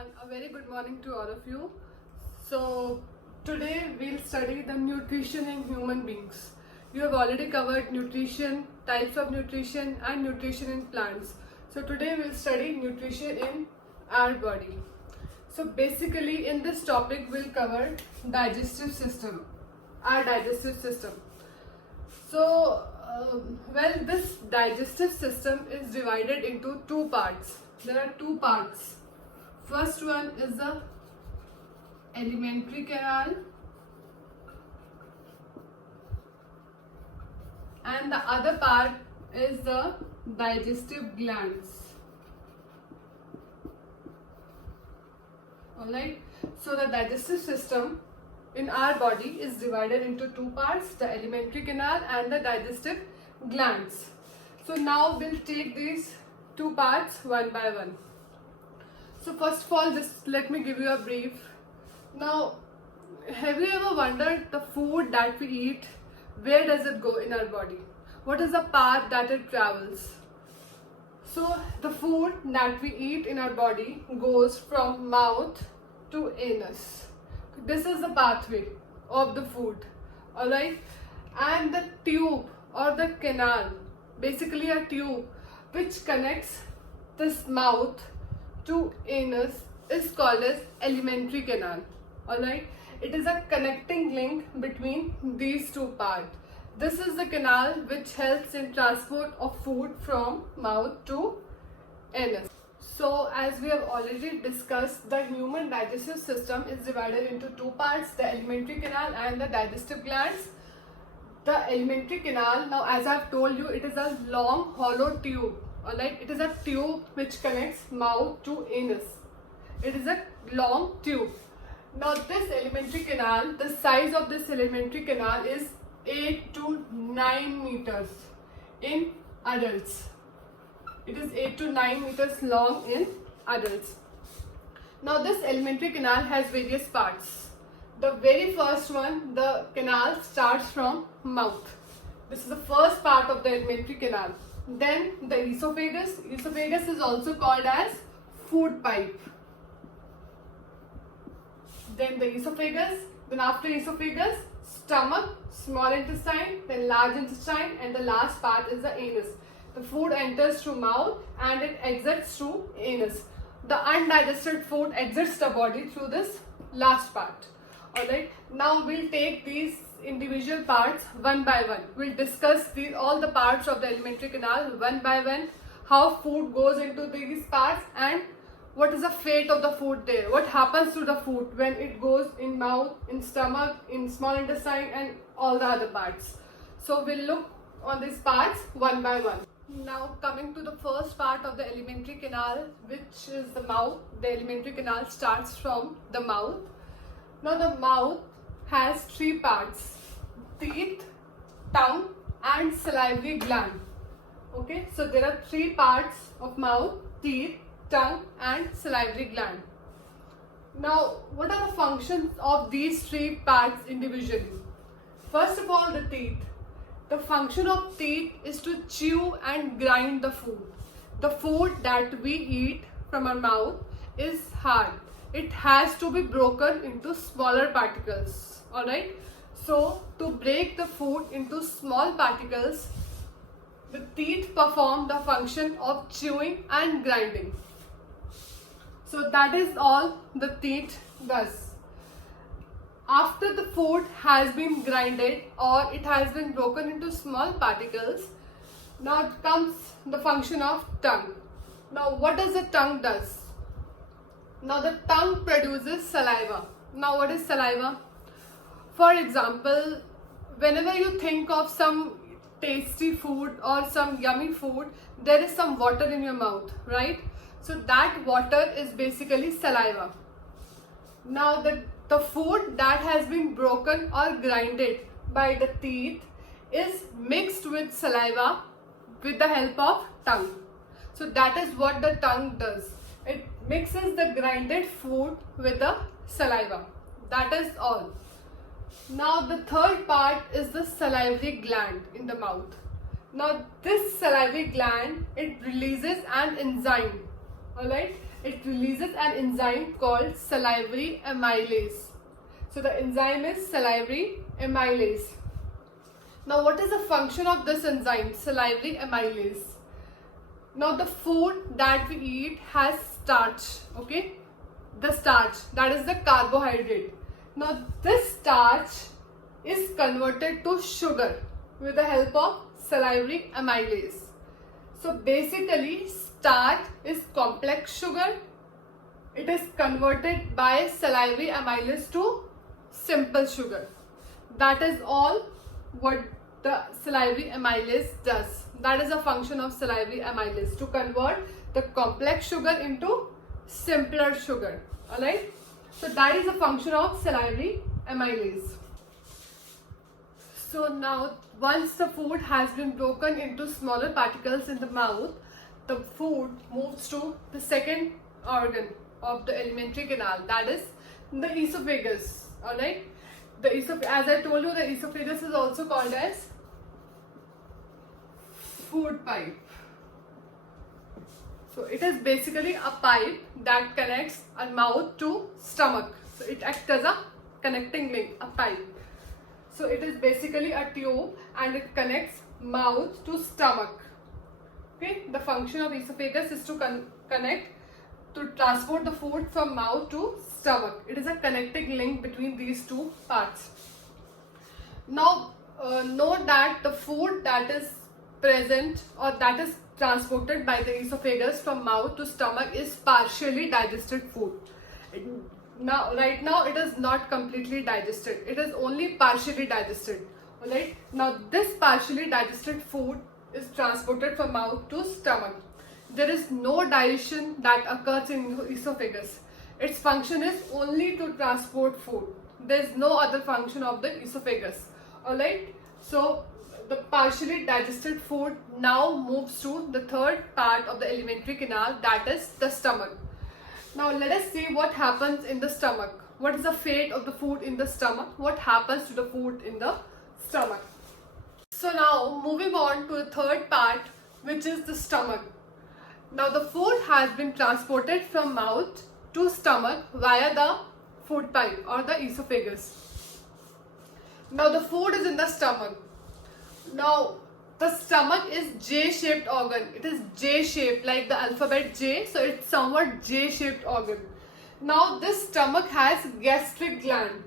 everyone, a very good morning to all of you. So today we'll study the nutrition in human beings. You have already covered nutrition, types of nutrition and nutrition in plants. So today we'll study nutrition in our body. So basically in this topic we'll cover digestive system, our digestive system. So this digestive system is divided into two parts. There are two parts. First one is the alimentary canal and the other part is the digestive glands. Alright, so the digestive system in our body is divided into two parts, the alimentary canal and the digestive glands. So now we'll take these two parts one by one. So first of all, just let me give you a brief. Now, have you ever wondered the food that we eat, where does it go in our body? What is the path that it travels? So the food that we eat in our body goes from mouth to anus. This is the pathway of the food, alright? And the tube or the canal, basically a tube which connects this mouth to anus is called as alimentary canal, alright? It is a connecting link between these two parts. This is the canal which helps in transport of food from mouth to anus. So as we have already discussed, the human digestive system is divided into two parts, the alimentary canal and the digestive glands. The alimentary canal, now as I have told you, it is a long hollow tube, alright? It is a tube which connects mouth to anus. It is a long tube. Now this alimentary canal, the size of this alimentary canal is 8 to 9 meters in adults. It is 8 to 9 meters long in adults. Now this alimentary canal has various parts. The very first one, the canal starts from mouth. This is the first part of the alimentary canal. Then the esophagus. Esophagus is also called as food pipe. Then the esophagus. Then after esophagus, stomach, small intestine, then large intestine, and the last part is the anus. The food enters through mouth and it exits through anus. The undigested food exits the body through this last part. Alright, now we'll take these individual parts one by one. We'll discuss all the parts of the alimentary canal one by one, how food goes into these parts and what is the fate of the food there. What happens to the food when it goes in mouth, in stomach, in small intestine and all the other parts. So we'll look on these parts one by one. Now coming to the first part of the alimentary canal, which is the mouth. The alimentary canal starts from the mouth. Now the mouth has three parts: teeth, tongue and salivary gland. Okay, so there are three parts of mouth: teeth, tongue and salivary gland. Now what are the functions of these three parts individually? First of all, the teeth. The function of teeth is to chew and grind the food. The food that we eat from our mouth is hard. It has to be broken into smaller particles. Alright. So to break the food into small particles, the teeth perform the function of chewing and grinding. So that is all the teeth does. After the food has been grinded or it has been broken into small particles, now comes the function of tongue. Now what does the tongue does? Now the tongue produces saliva. Now what is saliva? For example, whenever you think of some tasty food or some yummy food, there is some water in your mouth, right? So that water is basically saliva. Now the food that has been broken or grinded by the teeth is mixed with saliva with the help of tongue. So that is what the tongue does. It mixes the grinded food with the saliva. That is all. Now the third part is the salivary gland in the mouth. Now this salivary gland, it releases an enzyme, alright, it releases an enzyme called salivary amylase. So the enzyme is salivary amylase. Now what is the function of this enzyme, salivary amylase? Now the food that we eat has starch, okay? The starch, that is the carbohydrate. Now this starch is converted to sugar with the help of salivary amylase. So basically starch is complex sugar. It is converted by salivary amylase to simple sugar. That is all what the salivary amylase does. That is a function of salivary amylase, to convert the complex sugar into simpler sugar. Alright, so that is a function of salivary amylase. So now once the food has been broken into smaller particles in the mouth, the food moves to the second organ of the alimentary canal, that is the esophagus. Alright, as I told you, the esophagus is also called as food pipe. So it is basically a pipe that connects our mouth to stomach. So it acts as a connecting link, a pipe. So it is basically a tube and it connects mouth to stomach. Okay, the function of esophagus is to transport the food from mouth to stomach. It is a connecting link between these two parts. Now note that the food that is present or that is transported by the esophagus from mouth to stomach is partially digested food. Right now it is not completely digested. It is only partially digested. Alright. Now this partially digested food is transported from mouth to stomach. There is no digestion that occurs in esophagus. Its function is only to transport food. There is no other function of the esophagus. Alright. So the partially digested food now moves to the third part of the alimentary canal, that is the stomach. Now let us see what happens in the stomach. What is the fate of the food in the stomach? What happens to the food in the stomach? So now moving on to the third part, which is the stomach. Now the food has been transported from mouth to stomach via the food pipe or the esophagus. Now the food is in the stomach. Now the stomach is J-shaped organ. It is J-shaped like the alphabet J, so it's somewhat J-shaped organ. Now this stomach has gastric gland.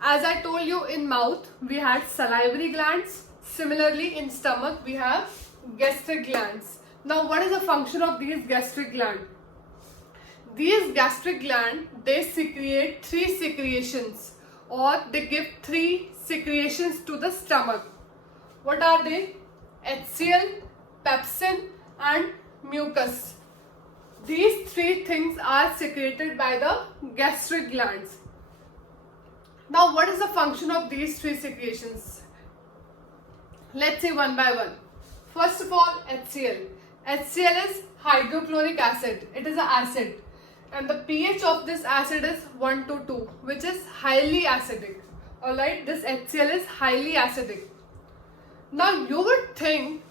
As I told you, in mouth we had salivary glands. Similarly in stomach we have gastric glands. Now what is the function of these gastric glands? These gastric glands, they secrete three secretions, or they give three secretions to the stomach. What are they? HCl, pepsin and mucus. These three things are secreted by the gastric glands. Now what is the function of these three secretions? Let's see one by one. First of all, HCl. HCl is hydrochloric acid. It is an acid. And the pH of this acid is 1 to 2, which is highly acidic. Alright, this HCl is highly acidic. Now you would think,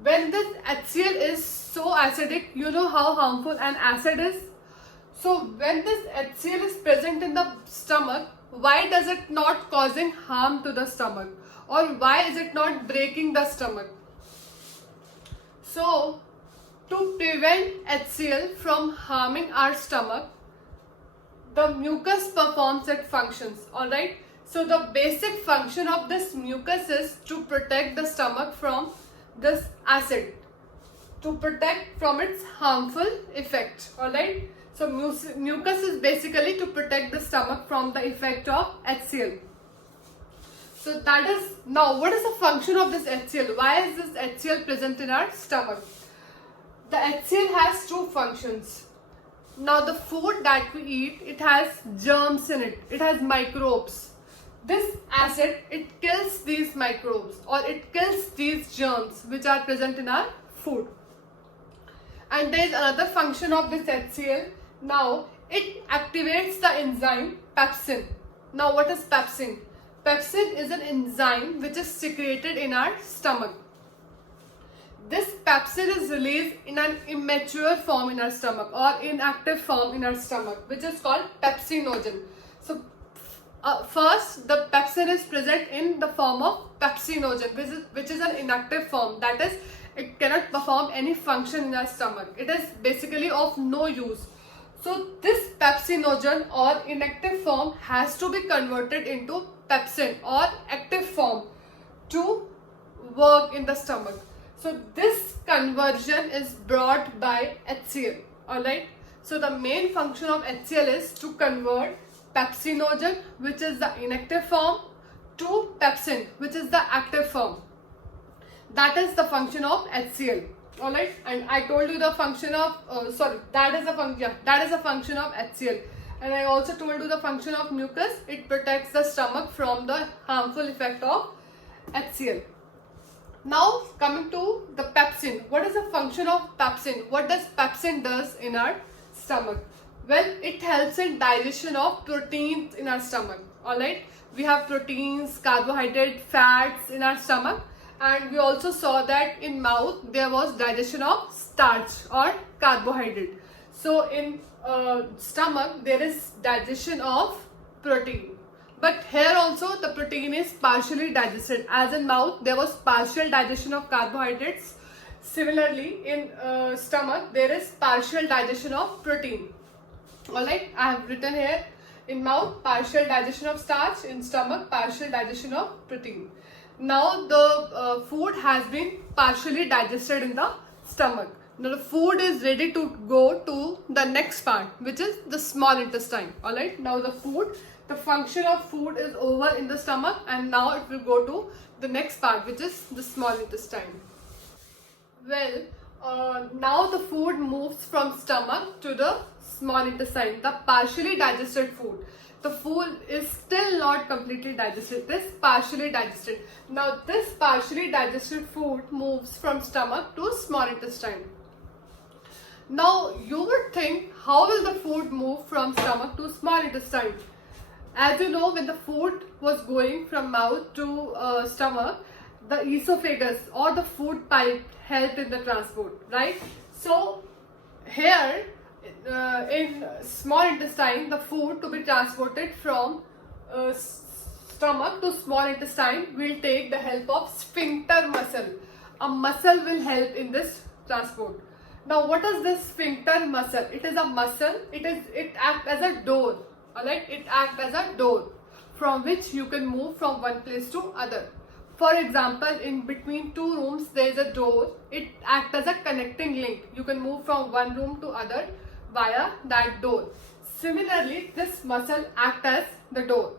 when this HCl is so acidic, you know how harmful an acid is. So when this HCl is present in the stomach, why does it not causing harm to the stomach? Or why is it not breaking the stomach? So to prevent HCl from harming our stomach, the mucus performs its functions. Alright. So the basic function of this mucus is to protect the stomach from this acid, to protect from its harmful effect. Alright. So mucus is basically to protect the stomach from the effect of HCl. So that is, now what is the function of this HCl? Why is this HCl present in our stomach? The HCl has two functions. Now the food that we eat, it has germs in it. It has microbes. This acid, it kills these microbes, or it kills these germs which are present in our food. And there is another function of this HCl. Now it activates the enzyme pepsin. Now what is pepsin? Pepsin is an enzyme which is secreted in our stomach. this pepsin is released in an immature form in our stomach or inactive form in our stomach, which is called pepsinogen. So first, the pepsin is present in the form of pepsinogen, which is an inactive form. That is, it cannot perform any function in our stomach. It is basically of no use. So this pepsinogen or inactive form has to be converted into pepsin or active form to work in the stomach. So this conversion is brought by HCl. Alright. So the main function of HCl is to convert pepsinogen, which is the inactive form, to pepsin, which is the active form. That is the function of HCl. Alright, and I told you the function of that is the function of HCl. And I also told you the function of mucus. It protects the stomach from the harmful effect of HCl. Now coming to the pepsin. What is the function of pepsin? What does pepsin does in our stomach? Well, it helps in digestion of proteins in our stomach. Alright, we have proteins, carbohydrate, fats in our stomach. And we also saw that in mouth there was digestion of starch or carbohydrate. So in stomach there is digestion of protein. But here also the protein is partially digested. As in mouth there was partial digestion of carbohydrates. Similarly in stomach there is partial digestion of protein. Alright, I have written here, in mouth partial digestion of starch, in stomach partial digestion of protein. Now the food has been partially digested in the stomach. Now the food is ready to go to the next part, which is the small intestine. Alright, now the function of food is over in the stomach, and now it will go to the next part, which is the small intestine. Well, now the food moves from stomach to the small intestine, the partially digested food. The food is still not completely digested. This partially digested. Now this partially digested food moves from stomach to small intestine. Now you would think, how will the food move from stomach to small intestine? As you know, when the food was going from mouth to stomach, the esophagus or the food pipe helped in the transport, right? So here in small intestine, the food to be transported from stomach to small intestine will take the help of sphincter muscle. A muscle will help in this transport. Now what is this sphincter muscle? It is a muscle. It acts as a door. Alright, it acts as a door from which you can move from one place to other. For example, in between two rooms there is a door. It acts as a connecting link. You can move from one room to other via that door. Similarly, this muscle acts as the door.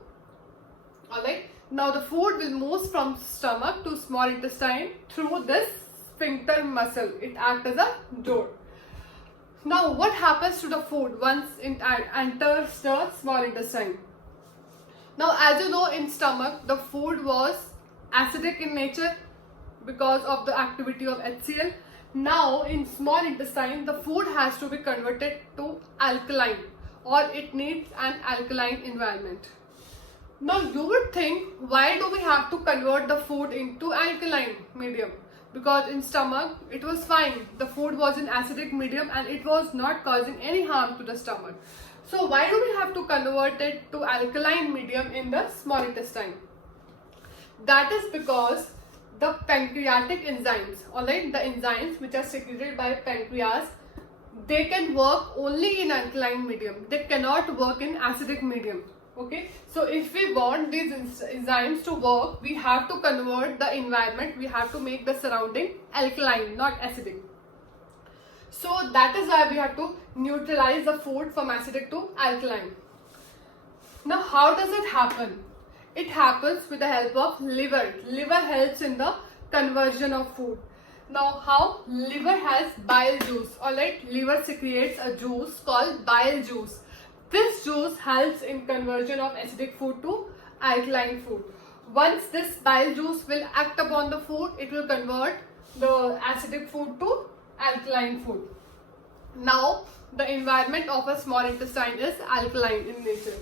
Alright, now the food will move from stomach to small intestine through this sphincter muscle. It acts as a door. Now what happens to the food once it enters the small intestine? Now as you know, in stomach the food was acidic in nature because of the activity of HCl. Now in small intestine the food has to be converted to alkaline, or it needs an alkaline environment. Now you would think, why do we have to convert the food into alkaline medium? Because in stomach it was fine. The food was in acidic medium and it was not causing any harm to the stomach. So why do we have to convert it to alkaline medium in the small intestine? That is because the pancreatic enzymes, alright, the enzymes which are secreted by pancreas, they can work only in alkaline medium. They cannot work in acidic medium. Okay, so if we want these enzymes to work, we have to convert the environment, we have to make the surrounding alkaline, not acidic. So that is why we have to neutralize the food from acidic to alkaline. Now how does it happen? It happens with the help of liver. Liver helps in the conversion of food. Now how? Liver has bile juice. Alright, liver secretes a juice called bile juice. This juice helps in conversion of acidic food to alkaline food. Once this bile juice will act upon the food, it will convert the acidic food to alkaline food. Now the environment of a small intestine is alkaline in nature.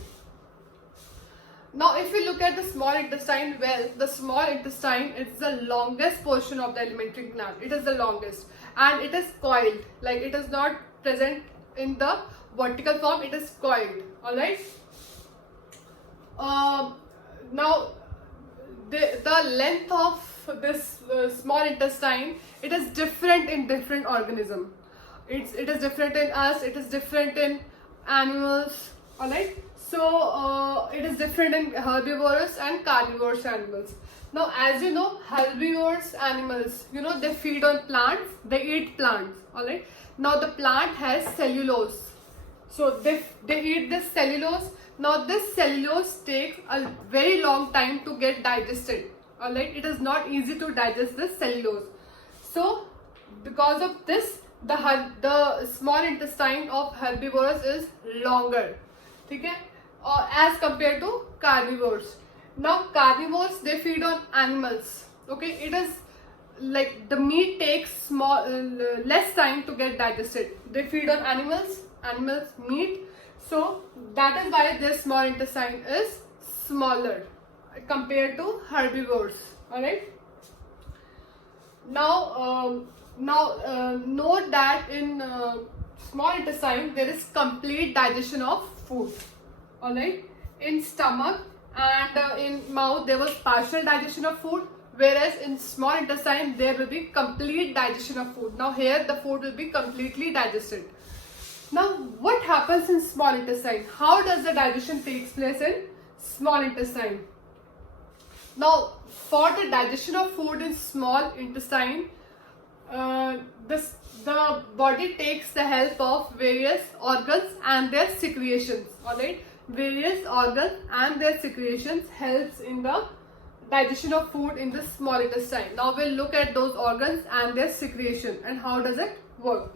Now if we look at the small intestine, well, the small intestine is the longest portion of the alimentary canal. It is the longest, and it is coiled, like it is not present in the vertical form, it is coiled. Alright. Now the length of this small intestine, it is different in different organism. It is different in us, it is different in animals. Alright. So it is different in herbivorous and carnivorous animals. Now as you know, herbivorous animals, you know, they feed on plants, they eat plants. Alright. Now the plant has cellulose, so they eat this cellulose. Now this cellulose takes a very long time to get digested. Alright, it is not easy to digest this cellulose. So because of this, the small intestine of herbivorous is longer, okay, as compared to carnivores. Now carnivores, they feed on animals. Okay, it is like the meat takes less time to get digested. They feed on animals meat. So that is why this small intestine is smaller compared to herbivores. Alright. Now note that in small intestine there is complete digestion of food. Alright. In stomach and in mouth there was partial digestion of food, whereas in small intestine there will be complete digestion of food. Now here the food will be completely digested. Now what happens in small intestine? How does the digestion takes place in small intestine? Now for the digestion of food in small intestine, the body takes the help of various organs and their secretions. Alright, various organs and their secretions helps in the digestion of food in the small intestine. Now we'll look at those organs and their secretion and how does it work.